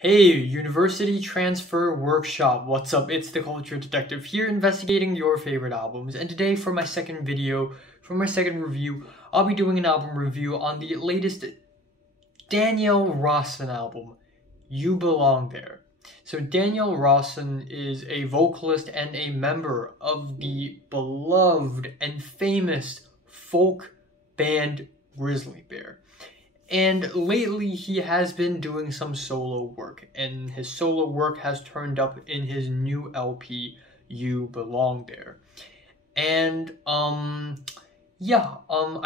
Hey, University Transfer Workshop, what's up? It's the Culture Detective here investigating your favorite albums, and today for my second review, I'll be doing an album review on the latest Daniel Rossen album, You Belong There. So Daniel Rossen is a vocalist and a member of the beloved and famous folk band Grizzly Bear. And lately he has been doing some solo work, and his solo work has turned up in his new LP, You Belong There. And, I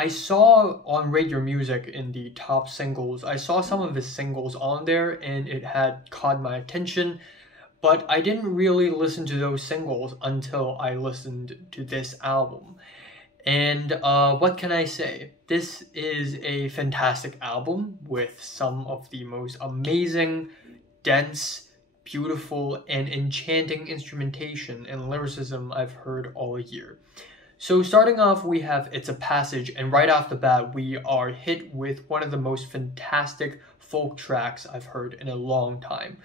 saw on Radio Music in the top singles, I saw some of his singles on there, and it had caught my attention, but I didn't really listen to those singles until I listened to this album. And what can I say? This is a fantastic album with some of the most amazing, dense, beautiful, and enchanting instrumentation and lyricism I've heard all year. So starting off, we have It's a Passage, and right off the bat, we are hit with one of the most fantastic folk tracks I've heard in a long time.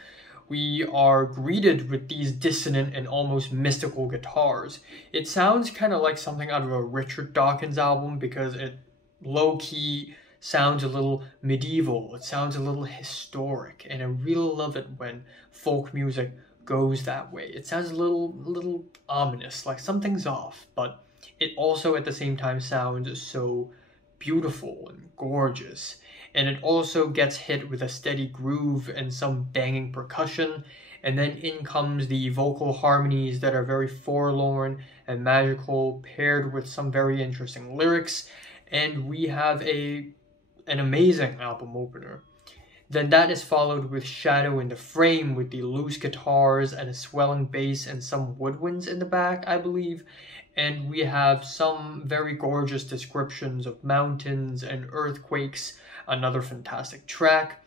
We are greeted with these dissonant and almost mystical guitars. It sounds kind of like something out of a Richard Dawkins album because it low-key sounds a little medieval. It sounds a little historic, and I really love it when folk music goes that way. It sounds a little ominous, like something's off, but it also at the same time sounds so beautiful and gorgeous. And it also gets hit with a steady groove and some banging percussion, and then in comes the vocal harmonies that are very forlorn and magical, paired with some very interesting lyrics, and we have an amazing album opener. Then that is followed with Shadow in the Frame with the loose guitars and a swelling bass and some woodwinds in the back, I believe. And we have some very gorgeous descriptions of mountains and earthquakes, another fantastic track.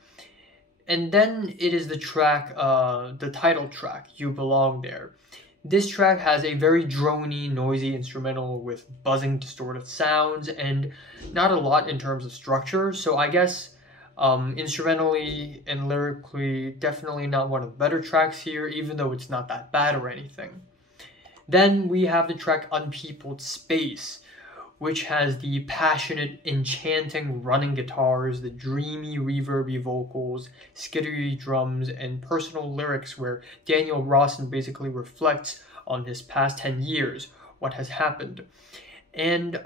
And then it is the track, the title track, You Belong There. This track has a very drony, noisy instrumental with buzzing, distorted sounds, and not a lot in terms of structure. So I guess instrumentally and lyrically, definitely not one of the better tracks here, even though it's not that bad or anything. Then we have the track Unpeopled Space, which has the passionate, enchanting running guitars, the dreamy, reverby vocals, skittery drums, and personal lyrics where Daniel Rossen basically reflects on his past 10 years, what has happened. And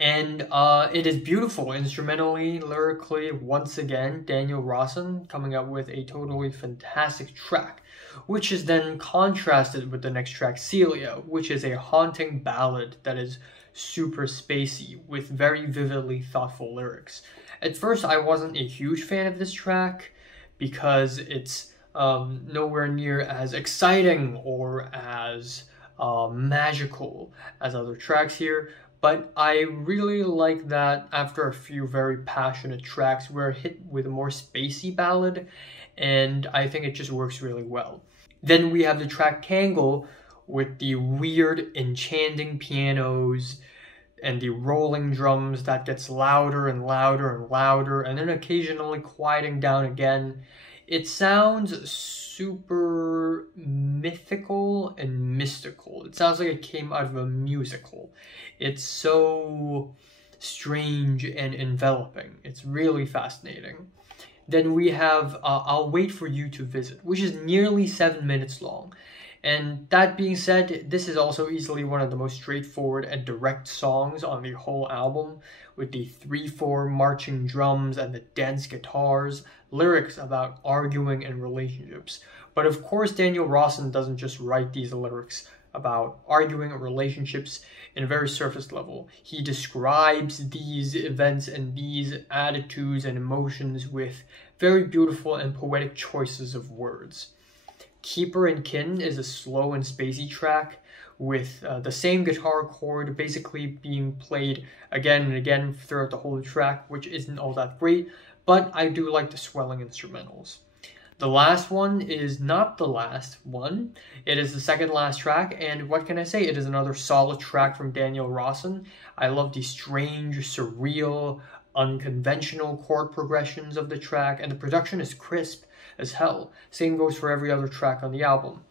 it is beautiful instrumentally, lyrically. Once again, Daniel Rossen coming up with a totally fantastic track, which is then contrasted with the next track, Celia, which is a haunting ballad that is super spacey with very vividly thoughtful lyrics. At first, I wasn't a huge fan of this track because it's nowhere near as exciting or as magical as other tracks here. But I really like that after a few very passionate tracks, we're hit with a more spacey ballad, and I think it just works really well. Then we have the track Tangle with the weird, enchanting pianos and the rolling drums that gets louder and louder and louder, and then occasionally quieting down again. It sounds super mythical and mystical. It sounds like it came out of a musical. It's so strange and enveloping. It's really fascinating. Then we have I'll Wait for You to Visit, which is nearly 7 minutes long. And that being said, this is also easily one of the most straightforward and direct songs on the whole album, with the 3/4 marching drums and the dense guitars, lyrics about arguing and relationships. But of course, Daniel Rossen doesn't just write these lyrics about arguing and relationships in a very surface level. He describes these events and these attitudes and emotions with very beautiful and poetic choices of words. Keeper and Kin is a slow and spacey track with the same guitar chord basically being played again and again throughout the whole track, which isn't all that great, but I do like the swelling instrumentals. The last one is not the last one. It is the second last track, and what can I say? It is another solid track from Daniel Rossen. I love the strange, surreal, unconventional chord progressions of the track, and the production is crisp as hell. Same goes for every other track on the album.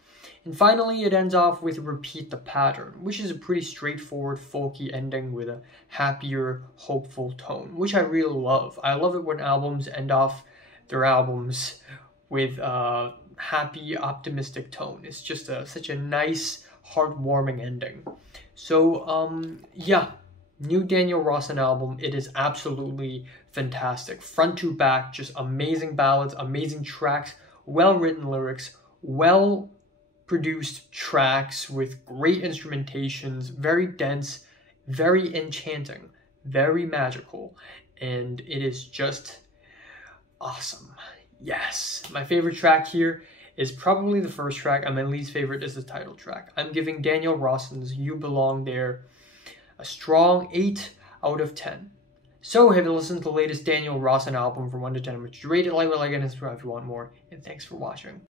And finally, it ends off with Repeat the Pattern, which is a pretty straightforward, folky ending with a happier, hopeful tone, which I really love. I love it when albums end off their albums with a happy, optimistic tone. It's just such a nice, heartwarming ending. So, yeah, new Daniel Rossen album. It is absolutely fantastic. Front to back, just amazing ballads, amazing tracks, well-written lyrics, well-produced tracks with great instrumentations, very dense, very enchanting, very magical, and it is just awesome. Yes, my favorite track here is probably the first track, and my least favorite is the title track. I'm giving Daniel Rossen's You Belong There a strong 8 out of 10. So, have you listened to the latest Daniel Rossen album from 1 to 10? Which you rate it, like, and subscribe if you want more. And thanks for watching.